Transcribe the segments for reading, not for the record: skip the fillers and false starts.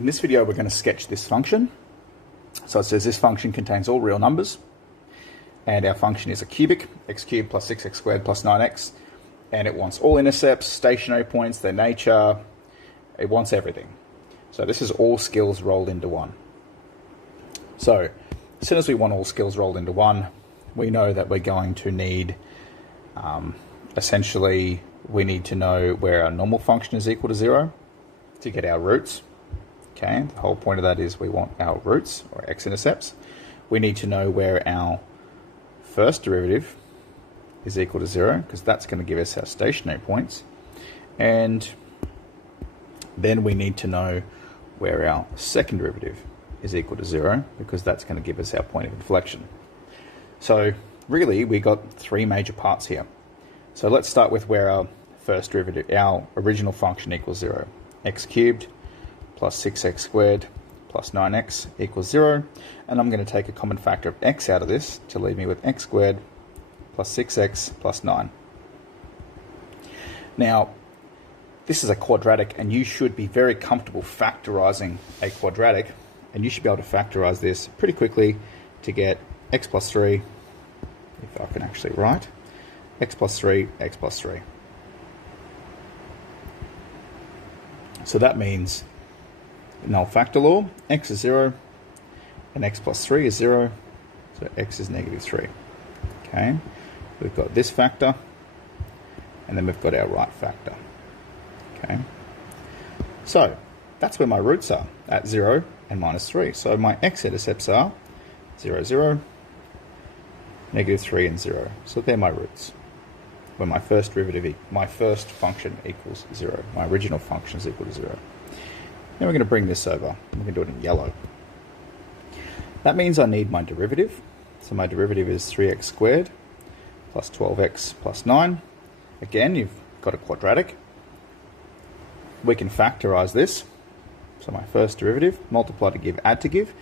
In this video, we're going to sketch this function. So it says this function contains all real numbers, and our function is a cubic, x cubed plus 6x squared plus 9x, and it wants all intercepts, stationary points, their nature, it wants everything. So this is all skills rolled into one. So as soon as we want all skills rolled into one, we know that we're going to need, essentially, we need to know where our normal function is equal to 0 to get our roots. Okay, the whole point of that is we want our roots, or x-intercepts. We need to know where our first derivative is equal to 0, because that's going to give us our stationary points. And then we need to know where our second derivative is equal to 0, because that's going to give us our point of inflection. So really, we got three major parts here. So let's start with where our first derivative, our original function equals 0. X cubed plus 6x squared plus 9x equals 0. And I'm going to take a common factor of x out of this to leave me with x squared plus 6x plus 9. Now, this is a quadratic, and you should be very comfortable factorizing a quadratic, and you should be able to factorize this pretty quickly to get x plus 3, if I can actually write, x plus 3, x plus 3. So that means null factor law, x is 0, and x plus 3 is 0, so x is negative 3. Okay, we've got this factor, and then we've got our right factor. Okay, so that's where my roots are, at 0 and minus 3. So my x-intercepts are 0, 0, negative 3, and 0. So they're my roots. When my first derivative, my first function equals 0. My original function is equal to 0. Now we're going to bring this over. We're going to do it in yellow. That means I need my derivative. So my derivative is 3x squared plus 12x plus 9. Again, you've got a quadratic. We can factorize this. So my first derivative, multiply to give, add to give.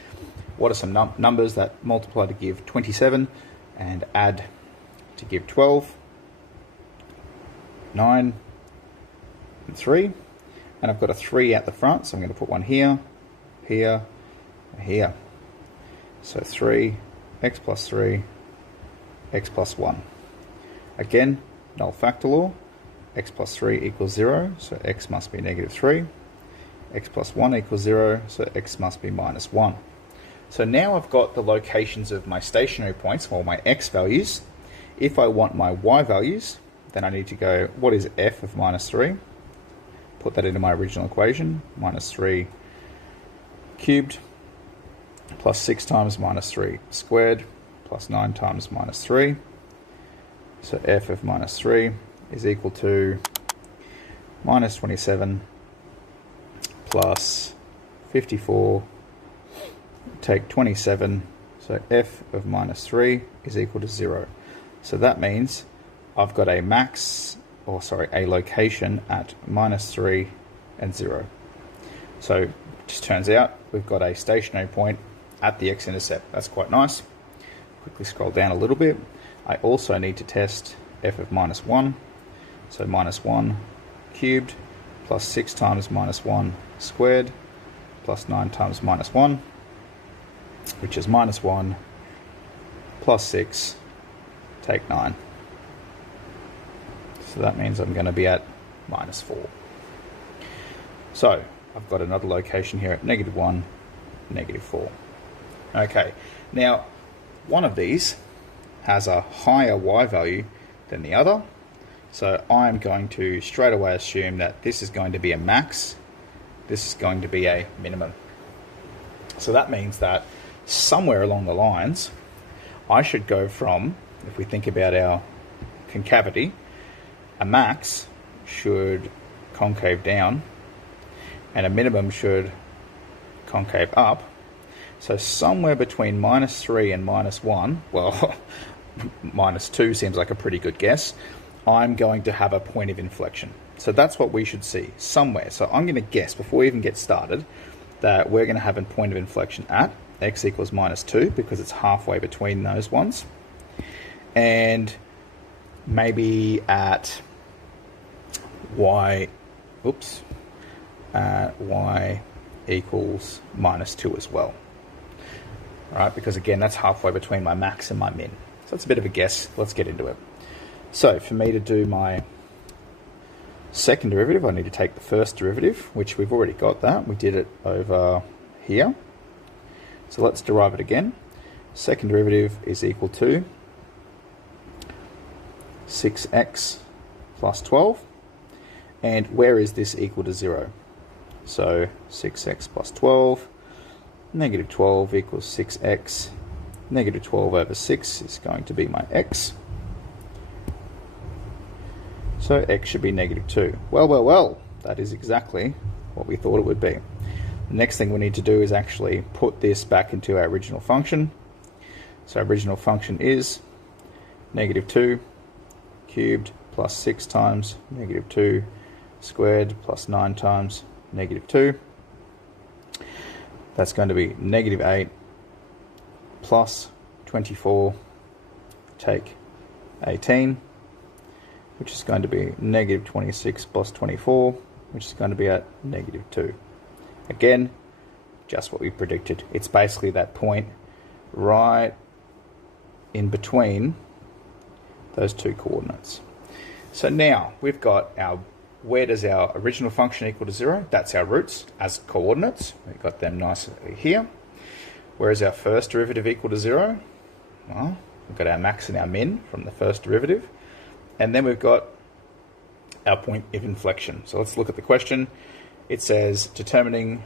What are some numbers that multiply to give 27 and add to give 12? 9 and 3. And I've got a 3 at the front, so I'm going to put one here, here, and here. So 3, x plus 3, x plus 1. Again, null factor law, x plus 3 equals 0, so x must be negative 3. X plus 1 equals 0, so x must be minus 1. So now I've got the locations of my stationary points, or my x values. If I want my y values, then I need to go, what is f of minus 3? Put that into my original equation, minus 3 cubed plus 6 times minus 3 squared plus 9 times minus 3. So f of minus 3 is equal to minus 27 plus 54, take 27, so f of minus 3 is equal to 0. So that means I've got a a location at minus 3 and 0. So it just turns out we've got a stationary point at the x-intercept. That's quite nice. Quickly scroll down a little bit. I also need to test f of minus 1. So minus 1 cubed plus 6 times minus 1 squared plus 9 times minus 1, which is minus 1 plus 6, take 9. So that means I'm going to be at minus 4. So I've got another location here at negative 1, negative 4. Okay, now one of these has a higher y value than the other. So I'm going to straight away assume that this is going to be a max, this is going to be a minimum. So that means that somewhere along the lines, I should go from, if we think about our concavity, a max should concave down and a minimum should concave up. So somewhere between minus 3 and minus 1, well, minus 2 seems like a pretty good guess, I'm going to have a point of inflection. So that's what we should see, somewhere. So I'm going to guess, before we even get started, that we're going to have a point of inflection at x equals minus 2, because it's halfway between those ones. And maybe at y equals minus 2 as well. All right, because again, that's halfway between my max and my min. So it's a bit of a guess. Let's get into it. So for me to do my second derivative, I need to take the first derivative, which we've already got that. We did it over here. So let's derive it again. Second derivative is equal to 6x plus 12. And where is this equal to 0? So 6x plus 12, negative 12 equals 6x. Negative 12 over 6 is going to be my x. So x should be negative 2. Well, that is exactly what we thought it would be. The next thing we need to do is actually put this back into our original function. So our original function is negative 2 cubed plus 6 times negative 2 squared plus 9 times negative 2. That's going to be negative 8 plus 24 take 18, which is going to be negative 26 plus 24, which is going to be at negative 2. Again, just what we predicted. It's basically that point right in between those two coordinates. So now we've got our, where does our original function equal to 0? That's our roots as coordinates. We've got them nicely here. Where is our first derivative equal to 0? Well, we've got our max and our min from the first derivative. And then we've got our point of inflection. So let's look at the question. It says determining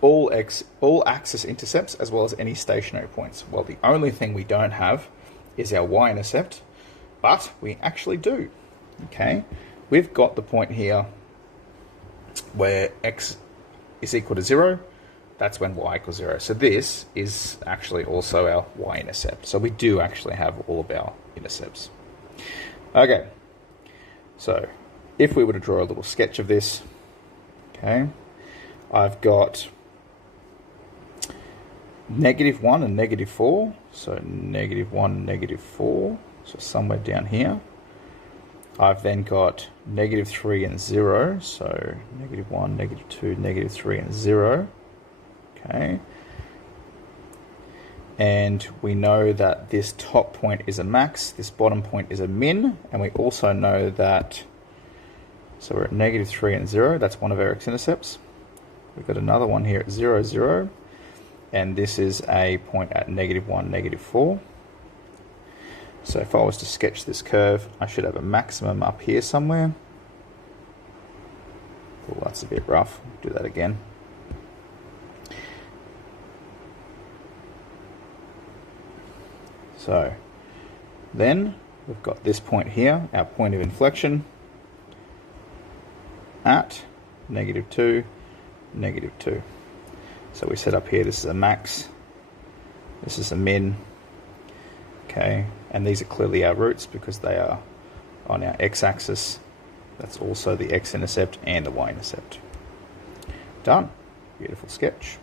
all axis intercepts as well as any stationary points. Well, the only thing we don't have is our y-intercept, but we actually do. Okay, we've got the point here where x is equal to 0. That's when y equals 0. So this is actually also our y-intercept. So we do actually have all of our intercepts. Okay, so if we were to draw a little sketch of this, okay, I've got negative 1 and negative 4. So negative 1, negative 4. So somewhere down here. I've then got negative 3 and 0. So negative 1, negative 2, negative 3 and 0. Okay. And we know that this top point is a max, this bottom point is a min, and we also know that, so we're at negative 3 and 0, that's one of our x-intercepts. We've got another one here at 0, 0, and this is a point at negative 1, negative 4. So if I was to sketch this curve, I should have a maximum up here somewhere. Oh, that's a bit rough. Do that again. So then we've got this point here, our point of inflection at negative 2, negative 2. So we set up here, this is a max, this is a min, okay, and these are clearly our roots because they are on our x-axis. That's also the x-intercept and the y-intercept. Done. Beautiful sketch.